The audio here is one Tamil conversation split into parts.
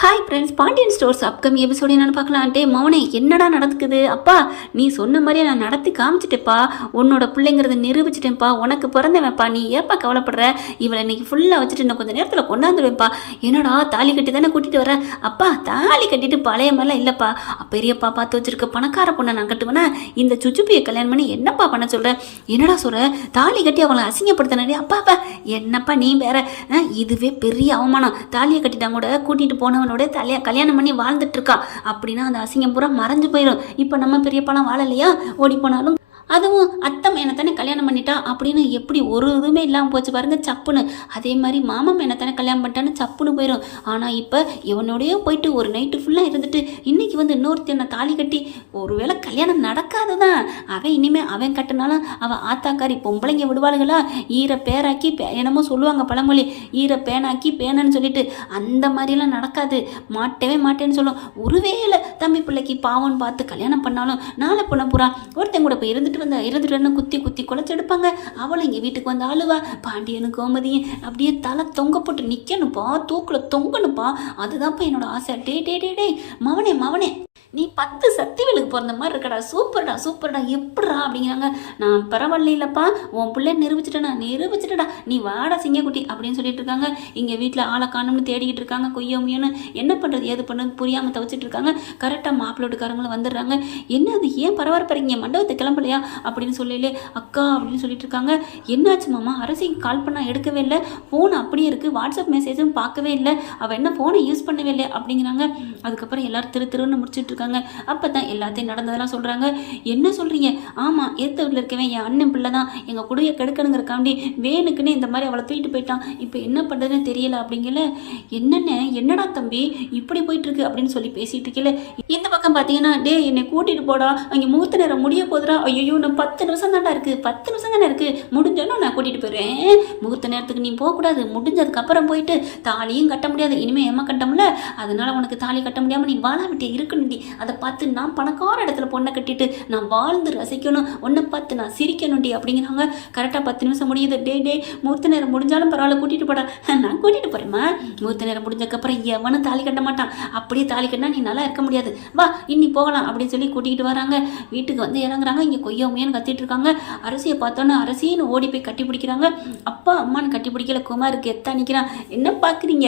Hi friends Pandian Stores upcoming episode என்னென்னு பார்க்கலான்ட்டே மௌனே என்னடா நடக்குது அப்பா நீ சொன்ன மாதிரியே நான் நடத்தி காமிச்சிட்டேப்பா உன்னோட பிள்ளைங்கிறத நிரூபிச்சிட்டேன்ப்பா. உனக்கு பிறந்தவன்ப்பா. நீ ஏப்பா கவலைப்படுற? இவளை இன்னைக்கு ஃபுல்லாக வச்சுட்டு இன்னும் கொஞ்சம் நேரத்தில் கொண்டாந்துருவேன்ப்பா. என்னடா தாலி கட்டி தானே கூட்டிகிட்டு வரேன் அப்பா தாலி கட்டிட்டு பழைய மாதிரிலாம் இல்லைப்பா. பெரியப்பா பார்த்து வச்சிருக்க பணக்கார பொண்ணை நான் கட்டுவேனா? இந்த சுச்சுப்பியை கல்யாணம் பண்ணி என்னப்பா பண்ண சொல்கிறேன் என்னடா சொல்கிற தாலி கட்டி அவளை அசிங்கப்படுத்தினே அப்பா அப்பா என்னப்பா நீ வேற? இதுவே பெரிய அவமானம். தாலியை கட்டிட்டாங்க கூட கூட்டிகிட்டு போனவன் போனவனோட தலையா கல்யாணம் பண்ணி வாழ்ந்துட்டு இருக்கா. அப்படின்னா அந்த அசிங்கம் பூரா மறைஞ்சு போயிடும் இப்போ நம்ம பெரியப்பாலாம் வாழலையா? ஓடி போனாலும் அதுவும் அத்தம் என்னை தானே கல்யாணம் பண்ணிட்டா அப்படின்னு எப்படி ஒரு இதுவுமே இல்லாமல் போச்சு பாருங்க சப்புன்னு அதே மாதிரி மாமம் என்னை தானே கல்யாணம் பண்ணிட்டான்னு சப்புன்னு போயிடும் ஆனால் இப்போ இவனோடயே போயிட்டு ஒரு நைட்டு ஃபுல்லாக இருந்துட்டு இன்னைக்கு வந்து இன்னொருத்தனை தாலி கட்டி ஒருவேளை கல்யாணம் நடக்காது தான் அவன் இனிமேல் அவன் கட்டினாலும் அவன் ஆத்தாக்காரி பொம்பளைங்க விடுவாளுகளா? ஈர பேராக்கி என்னமோ சொல்லுவாங்க பழமொழி. ஈர பேனாக்கி பேனன்னு சொல்லிட்டு அந்த மாதிரிலாம் நடக்காது. மாட்டவே மாட்டேன்னு சொல்லும். ஒருவேளை தம்பி பிள்ளைக்கு பாவம்னு பார்த்து கல்யாணம் பண்ணாலும் நாளை பொண்ண பூரா ஒருத்தன் கூட போய் இருந்துட்டு வந்த இருந்துட்டு குத்தி குத்தி குலைச்செடுப்பாங்க அவளும் இங்கே வீட்டுக்கு வந்து அழுவா. பாண்டியனும் கோமதியும் அப்படியே தலை தொங்க போட்டு நிற்கணுப்பா தூக்கில் தொங்கணுப்பா அதுதான்ப்பா என்னோட ஆசை. டே டே டே டே மவனே மவனே நீ பத்து சக்திவேலுக்கு பிறந்த மாதிரி இருக்கடா. சூப்பர்டா சூப்பர்டா. எப்படிடா அப்படிங்கிறாங்க. நான் பரவாயில்லையிலப்பா உன் பிள்ளை நிரூபிச்சிட்டேனா? நிரூபிச்சிட்டடா. நீ வாடா சிங்கக்குட்டி அப்படின்னு சொல்லிட்டு இருக்காங்க. இங்கே வீட்டில் ஆளை காணும்னு தேடிக்கிட்டு இருக்காங்க. கொய்யோமியோன்னு என்ன பண்ணுறது ஏது பண்ணுறது புரியாமல் தவிச்சிட்டு இருக்காங்க. கரெக்டாக மாப்பிள்ளோட்டுக்காரங்களும் வந்துடுறாங்க. என்ன அது? ஏன் பரபரப்பறீங்க மண்டபத்தை கிளம்பலையா? அப்படின்னு சொல்லலே. அக்கா அப்படின்னு சொல்லிட்டு இருக்காங்க என்னாச்சு மாமா? அரசிக்கு கால் பண்ணால் எடுக்கவே இல்லை. ஃபோன் அப்படியே இருக்குது வாட்ஸ்அப் மெசேஜும் பார்க்கவே இல்லை. அவள் என்ன ஃபோனை யூஸ் பண்ணவே இல்லை அப்படிங்கிறாங்க. அதுக்கப்புறம் எல்லோரும் திரு திருன்னு முடிச்சிட்டு இருக்காங்க அப்போ தான் எல்லாத்தையும் நடந்ததெல்லாம் சொல்கிறாங்க என்ன சொல்கிறீங்க ஆமாம் ஏத்த வீட்டில் இருக்கவன் என் அண்ணன் பிள்ளை தான் எங்கள் குடியை கெடுக்கணுங்கிறக்காண்டி வேணுக்குன்னு இந்த மாதிரி அவளை தூக்கிட்டு போயிட்டான். இப்போ என்ன பண்ணுறதுன்னு தெரியல அப்படிங்கல. என்னென்ன? என்னடா தம்பி? இப்படி போயிட்டுருக்கு அப்படின்னு சொல்லி பேசிகிட்டு இருக்கல இந்த பக்கம் பார்த்தீங்கன்னா டே என்னை கூட்டிகிட்டு போடா. அங்கே முகூர்த்த நேரம் முடிய போதுடா. ஐயோ இன்னும் பத்து நிமிஷம் தாண்டா இருக்குது பத்து நிமிஷம் தானே இருக்குது முடிஞ்சோன்னா நான் கூட்டிகிட்டு போயிடுவேன் முகூர்த்த நேரத்துக்கு நீ போகக்கூடாது முடிஞ்சதுக்கப்புறம் போயிட்டு தாலியும் கட்ட முடியாது. இனிமேல் ஏமா கட்டமில்ல அதனால உனக்கு தாலி கட்ட முடியாமல் நீ வாழா விட்டே இருக்கணும்டி. அதை பார்த்து நான் பணக்கார இடத்துல பொண்ணை கட்டிட்டு நான் வாழ்ந்து ரசிக்கணும். ஒன்றை பார்த்து நான் சிரிக்கணும்டி அப்படிங்கிறாங்க. கரெக்டாக பத்து நிமிஷம் முடியுது. டே டே முகூர்த்த நேரம் முடிஞ்சாலும் பரவாயில்ல கூட்டிகிட்டு போடா. நான் கூட்டிகிட்டு போகிறேம்மா முகூர்த்த நேரம் முடிஞ்சக்கப்புறம் எவனும் தாலி கட்ட மாட்டான். அப்படியே தாலி கட்டினா நீ நல்லா இருக்க முடியாது. வா இன்னி போகலாம் அப்படின்னு சொல்லி கூட்டிகிட்டு வராங்க. வீட்டுக்கு வந்து இறங்குறாங்க. இங்கே உமையான்னு கத்திட்டு இருக்காங்க. அரசியை பார்த்தோன்னே அரசின்னு ஓடி போய் கட்டி பிடிக்கிறாங்க. அப்பா அம்மான்னு கட்டி பிடிக்கல. குமாருக்கு எத்தா நிற்கிறான் என்ன பார்க்குறீங்க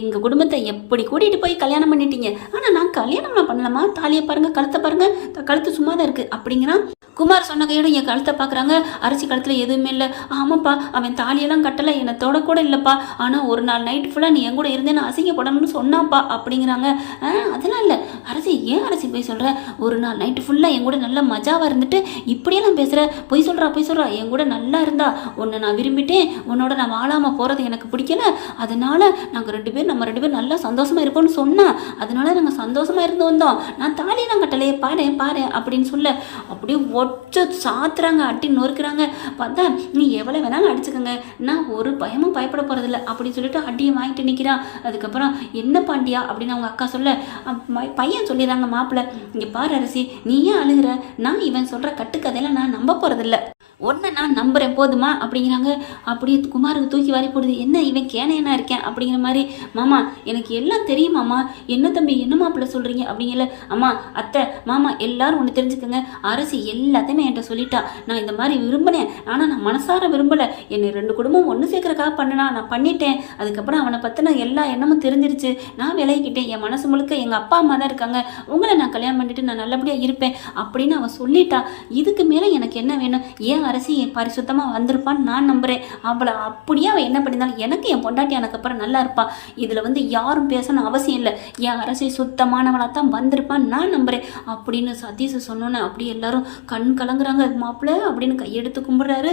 எங்கள் குடும்பத்தை எப்படி கூட்டிகிட்டு போய் கல்யாணம் பண்ணிட்டீங்க? ஆனால் கல்யாணம் நான் பண்ணலாமா? தாலியை பாருங்க கழுத்தை பாருங்க. கழுத்து சும்மா தான் இருக்குது அப்படிங்கிறான். குமார் சொன்ன கையோட என் கழுத்தை பார்க்குறாங்க அரிசி கழுத்தில் எதுவுமே இல்லை. ஆமாப்பா அவன் தாலியெல்லாம் கட்டலை. என்னை தொடக்கூட கூட இல்லைப்பா. ஆனால் ஒரு நாள் நைட் ஃபுல்லாக நீ என் கூட இருந்தேன்னு அசிங்கப்படணும்னு சொன்னாப்பா அப்படிங்கிறாங்க. ஆ அதெல்லாம் இல்லை. அரசி ஏன் அரசி போய் சொல்கிற ஒரு நாள் நைட்டு ஃபுல்லாக என் கூட நல்லா மஜாவாக இருந்துட்டு இப்படியெல்லாம் பேசுகிற பொய் சொல்கிறா பொய் சொல்கிறா என் கூட நல்லா இருந்தா. உன்னை நான் விரும்பிட்டேன். உன்னோட நான் வாழாமல் போகிறது எனக்கு பிடிக்கல. அதனால நாங்கள் ரெண்டு பேரும் நம்ம ரெண்டு பேரும் நல்லா சந்தோஷமாக இருப்போம்னு சொன்னா. அதனால நாங்கள் சந்தோஷமாக இருந்து வந்தோம். நான் தாலியெல்லாம் கட்டலையே பாரு பாரு அப்படின்னு சொல்ல அப்படியே ஒற்ற சாத்துறாங்க அட்டி நொறுக்கிறாங்க. பார்த்தா நீ எவ்வளோ வேணாலும் அடிச்சுக்கோங்க. நான் ஒரு பயமும் பயப்பட போகிறதில்ல அப்படின்னு சொல்லிட்டு அடியை வாங்கிட்டு நிற்கிறான் அதுக்கப்புறம் என்ன பாண்டியா? அப்படின்னு அவங்க அக்கா சொல்ல அப்~ பையன் சொல்லிடுறாங்க மாப்பிள்ளை. இங்கே பாரு அரசி நீ ஏன் அழுகுற? நான் இவன் சொல்கிற கட்டுக்கதையெல்லாம் நான் நம்ப போகிறதில்ல உன்னை நான் நம்புறேன் போதுமா? அப்படிங்கிறாங்க. அப்படியே குமாருக்கு தூக்கி வாரி போடுது. என்ன இவன் கேனையனா இருக்கேன்? அப்படிங்கிற மாதிரி மாமா எனக்கு எல்லாம் தெரியும் மாமா. என்ன தம்பி என்ன மாப்பிள்ள சொல்கிறீங்க அப்படிங்கல. அம்மா அத்தை மாமா எல்லாரும் ஒன்று தெரிஞ்சுக்கோங்க. அரசு எல்லாத்தையுமே என்கிட்ட சொல்லிட்டா. நான் இந்த மாதிரி விரும்பினேன். ஆனால் நான் மனசார விரும்பலை. என்னை ரெண்டு குடும்பம் ஒன்று சேர்க்கறக்காக பண்ணனா நான் பண்ணிட்டேன். அதுக்கப்புறம் அவனை பற்றின எல்லா எண்ணமும் தெரிஞ்சிருச்சு. நான் விலகிக்கிட்டேன். என் மனசு முழுக்க எங்கள் அப்பா அம்மா தான் இருக்காங்க. உங்களை நான் கல்யாணம் பண்ணிட்டு நான் நல்லபடியாக இருப்பேன். அப்படின்னு அவன் சொல்லிட்டா. இதுக்கு மேலே எனக்கு என்ன வேணும்? ஏன் அரசி பரிசுத்தமாக வந்திருப்பான்னு நான் நம்புகிறேன் அவளை அப்படியே அவள் என்ன பண்ணியிருந்தாலும் எனக்கு என் பொண்டாட்டி எனக்கு அப்புறம் நல்லா இருப்பாள் இதில் வந்து யாரும் பேசணும் அவசியம் இல்லை. என் அரசி சுத்தமானவளாக தான் வந்திருப்பான்னு நான் நம்புகிறேன் அப்படின்னு சதீஷ் சொன்னோன்னே அப்படியே எல்லாரும் கண் கலங்குறாங்க மாப்பிள்ள அப்படின்னு கையெடுத்து கும்பிட்றாரு.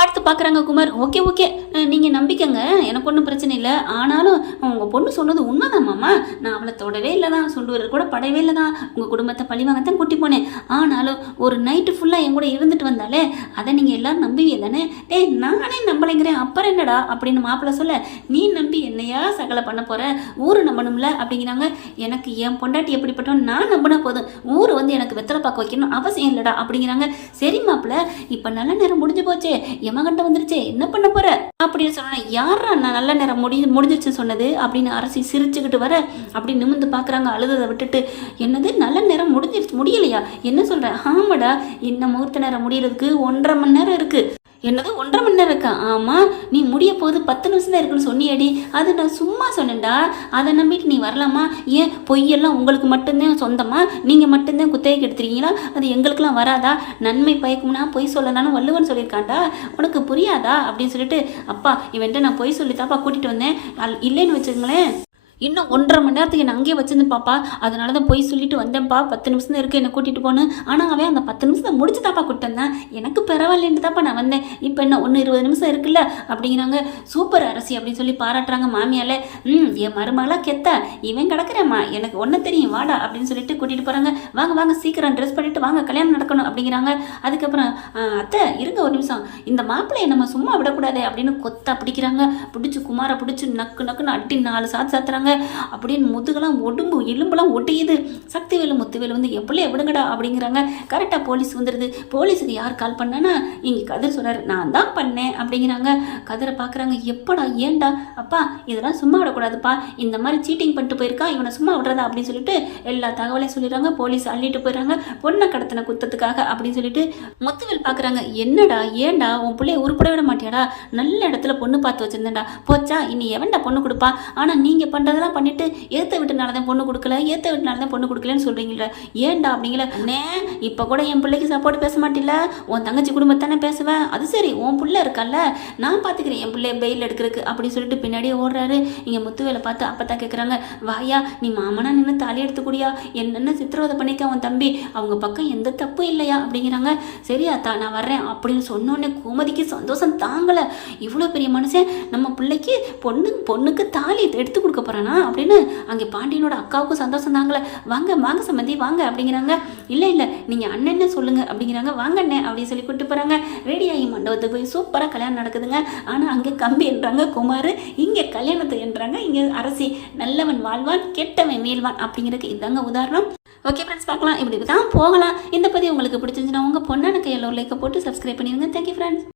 அடுத்து பார்க்குறாங்க குமார். Okay okay. நீங்கள் நம்பிக்கங்க. எனக்கு ஒன்றும் பிரச்சனை இல்லை. ஆனாலும் உங்கள் பொண்ணு சொன்னது உண்மைதான் மாமா. நான் அவளை தொடவே இல்லை தான். சொல்லுவது கூட படவே இல்லை தான். உங்கள் குடும்பத்தை பழிவாங்க தான் கூட்டி போனேன். ஆனாலும் ஒரு நைட்டு ஃபுல்லாக என் கூட இருந்துட்டு வந்தாலே அதை நீங்கள் எல்லோரும் நம்புவீங்க தானே? டேய் நானே நம்பலைங்கிறேன். அப்புறம் என்னடா அப்படின்னு மாப்பிள்ள சொல்ல நீ நம்பி என்னையா சகலை பண்ண போகிற ஊர் நம்பணும்ல? அப்படிங்கிறாங்க. எனக்கு என் பொண்டாட்டி எப்படிப்பட்டோம் நான் நம்பினா போதும். ஊர் வந்து எனக்கு வெத்தலை பார்க்க வைக்கணும் அவசியம் இல்லைடா. அப்படிங்கிறாங்க. சரி மாப்பிள்ள இப்போ நல்ல நேரம் முடிஞ்சு போச்சே. எமகண்டம் வந்துருச்சு என்ன பண்ண போற? அப்படின்னு சொன்னா யாரா நான் நல்ல நேரம் முடி முடிஞ்சிருச்சு சொன்னது? அப்படின்னு அரசி சிரிச்சுக்கிட்டு வர அப்படி நிமிந்து பார்க்குறாங்க அழுததை விட்டுட்டு என்னது நல்ல நேரம் முடிஞ்சிருச்சு முடியலையா? என்ன சொல்ற? ஆமாடா இன்னும் முகூர்த்த நேரம் முடியறதுக்கு ஒன்றரை மணி நேரம் இருக்கு. என்னது ஒன்றரை மணி நேரம் இருக்கா? ஆமாம் நீ முடிய போது பத்து நிமிஷம் தான் இருக்குன்னு சொன்னியடி. அது நான் சும்மா சொன்னேன்டா. அதை நம்பிட்டு நீ வரலாமா? ஏன் பொய்யெல்லாம் உங்களுக்கு மட்டும்தான் சொந்தமா? நீங்கள் மட்டும்தான் குத்தகைக்கு எடுத்துருக்கீங்களா? அது எங்களுக்கெல்லாம் வராதா? நன்மை பயக்கும்னா பொய் சொல்லலான்னு வள்ளுவன் சொல்லியிருக்காண்டா உனக்கு புரியாதா? அப்படின்னு சொல்லிட்டு அப்பா இவன்ட்டு நான் பொய் சொல்லித்தாப்பா கூட்டிகிட்டு வந்தேன். அல்- இல்லைன்னு வச்சுக்கங்களேன். இன்னும் ஒன்றரை மணி நேரத்துக்கு என்ன அங்கேயே வச்சிருந்து பாப்பா அதனால தான் போய் சொல்லிட்டு வந்தேன்ப்பா. பத்து நிமிஷம் தான் இருக்கு என்னை கூட்டிட்டு போனேன். ஆனால் அவன் அந்த பத்து நிமிஷத்தை முடிச்சு தாப்பா கூப்பிட்டு எனக்கு பரவாயில்லன்ட்டு தாப்பா நான் வந்தேன். இப்போ என்ன ஒன்று இருபது நிமிஷம் இருக்குல்ல? அப்படிங்கிறாங்க. சூப்பர் அரசி அப்படின்னு சொல்லி பாராட்டுறாங்க மாமியால. ம் என் மருமகளா கெத்த. இவன் கிடக்குறேம்மா எனக்கு ஒன்று தெரியும் வாடா அப்படின்னு சொல்லிட்டு கூட்டிட்டு போறாங்க. வாங்க வாங்க சீக்கிரம் ட்ரெஸ் பண்ணிட்டு வாங்க கல்யாணம் நடக்கணும் அப்படிங்கிறாங்க. அதுக்கப்புறம் அத்தை இருங்க ஒரு நிமிஷம். இந்த மாப்பிள்ளையை நம்ம சும்மா விடக்கூடாதே அப்படின்னு கொத்தா பிடிக்கிறாங்க. பிடிச்சி குமாரை பிடிச்சி நக்கு நக்குன்னு அடி நாலு சாத்து சாத்துறாங்க. அப்படின்னு முதுகெல்லாம் உடம்பு எலும்பெல்லாம் ஒட்டியுது. சக்திவேலு முத்துவேலு வந்து எப்படியே விடுங்கடா அப்படிங்கிறாங்க. கரெக்டாக போலீஸ் வந்துடுது போலீஸுக்கு யார் கால் பண்ணனா இங்கே கதிர் சொன்னார். நான் தான் பண்ணேன் அப்படிங்கிறாங்க. கதிரை பார்க்குறாங்க எப்படா ஏன்டா? அப்பா இதெல்லாம் சும்மா விடக்கூடாதுப்பா. இந்த மாதிரி சீட்டிங் பண்ணிட்டு போயிருக்கா இவனை சும்மா விடுறதா? அப்படின்னு சொல்லிட்டு எல்லா தகவலையும் சொல்லிடுறாங்க. போலீஸ் அள்ளிட்டு போயிடுறாங்க. பொண்ணை கடத்தின குத்தத்துக்காக அப்படின்னு சொல்லிட்டு முத்துவேல் பார்க்குறாங்க என்னடா ஏன்டா? உன் பிள்ளைய உருப்பட விட மாட்டியாடா? நல்ல இடத்துல பொண்ணு பார்த்து வச்சிருந்தேன்டா. போச்சா? இனி எவன்டா பொண்ணு கொடுப்பா? ஆனால் நீங்கள் இதெல்லாம் பண்ணிட்டு ஏற்ற வீட்டுனால தான் பொண்ணு கொடுக்கல ஏற்ற வீட்டுனால தான் பொண்ணு கொடுக்கலன்னு சொல்கிறீங்களே ஏன்டா அப்படிங்கள? அண்ணே இப்போ கூட என் பிள்ளைக்கு சப்போர்ட் பேச மாட்டில்ல? உன் தங்கச்சி குடும்பத்தானே பேசுவேன் அது சரி உன் பிள்ளை இருக்கல்ல? நான் பார்த்துக்கிறேன் என் பிள்ளைய பெயில் எடுக்கிறதுக்கு அப்படின்னு சொல்லிட்டு பின்னாடியே ஓடுறாரு. இங்கே முத்துவேலை பார்த்து அப்பத்தா கேட்குறாங்க வாயா நீ மாமனா நின்று தாலி எடுத்துக்கூடியா? என்னென்ன சித்திரவதை பண்ணிக்க உன் தம்பி? அவங்க பக்கம் எந்த தப்பும் இல்லையா? அப்படிங்கிறாங்க. சரி அத்தா நான் வர்றேன் அப்படின்னு சொன்னோடனே கோமதிக்கு சந்தோஷம் தாங்கலை. இவ்வளோ பெரிய மனுஷன் நம்ம பிள்ளைக்கு பொண்ணு பொண்ணுக்கு தாலி எடுத்து கொடுக்க போகிறானா அப்படின்னு அங்கே பாண்டியனோட அக்காவுக்கும் சந்தோஷம் தாங்களே வாங்க வாங்க சம்மந்தி வாங்க அப்படிங்கிறாங்க. இல்லை இல்லை நீங்கள் அண்ணன்னு சொல்லுங்க அப்படிங்கிறாங்க. வாங்க அண்ணன் அப்படின்னு சொல்லி கூப்பிட்டு போகிறாங்க ரெடியாகி மண்டபத்துக்கு போய் சூப்பராக கல்யாணம் நடக்குதுங்க. ஆனால் அங்கே கம்பி என்றாங்க குமார். இங்கே கல்யாணத்தை என்றாங்க இங்கே அரசி. நல்லவன் வாழ்வான் கெட்டவன் மீள்வான் அப்படிங்கிறதுக்கு இதாங்க உதாரணம். ஓகே ஃப்ரெண்ட்ஸ் பார்க்கலாம். இப்படி தான் போகலாம். இந்த பதிவு உங்களுக்கு பிடிச்சிருந்துச்சுன்னா உங்கள் பொண்ணான கையில் ஒரு லைக்கை போட்டு சப்ஸ்கிரைப் பண்ணிடுங்க. Thank you friends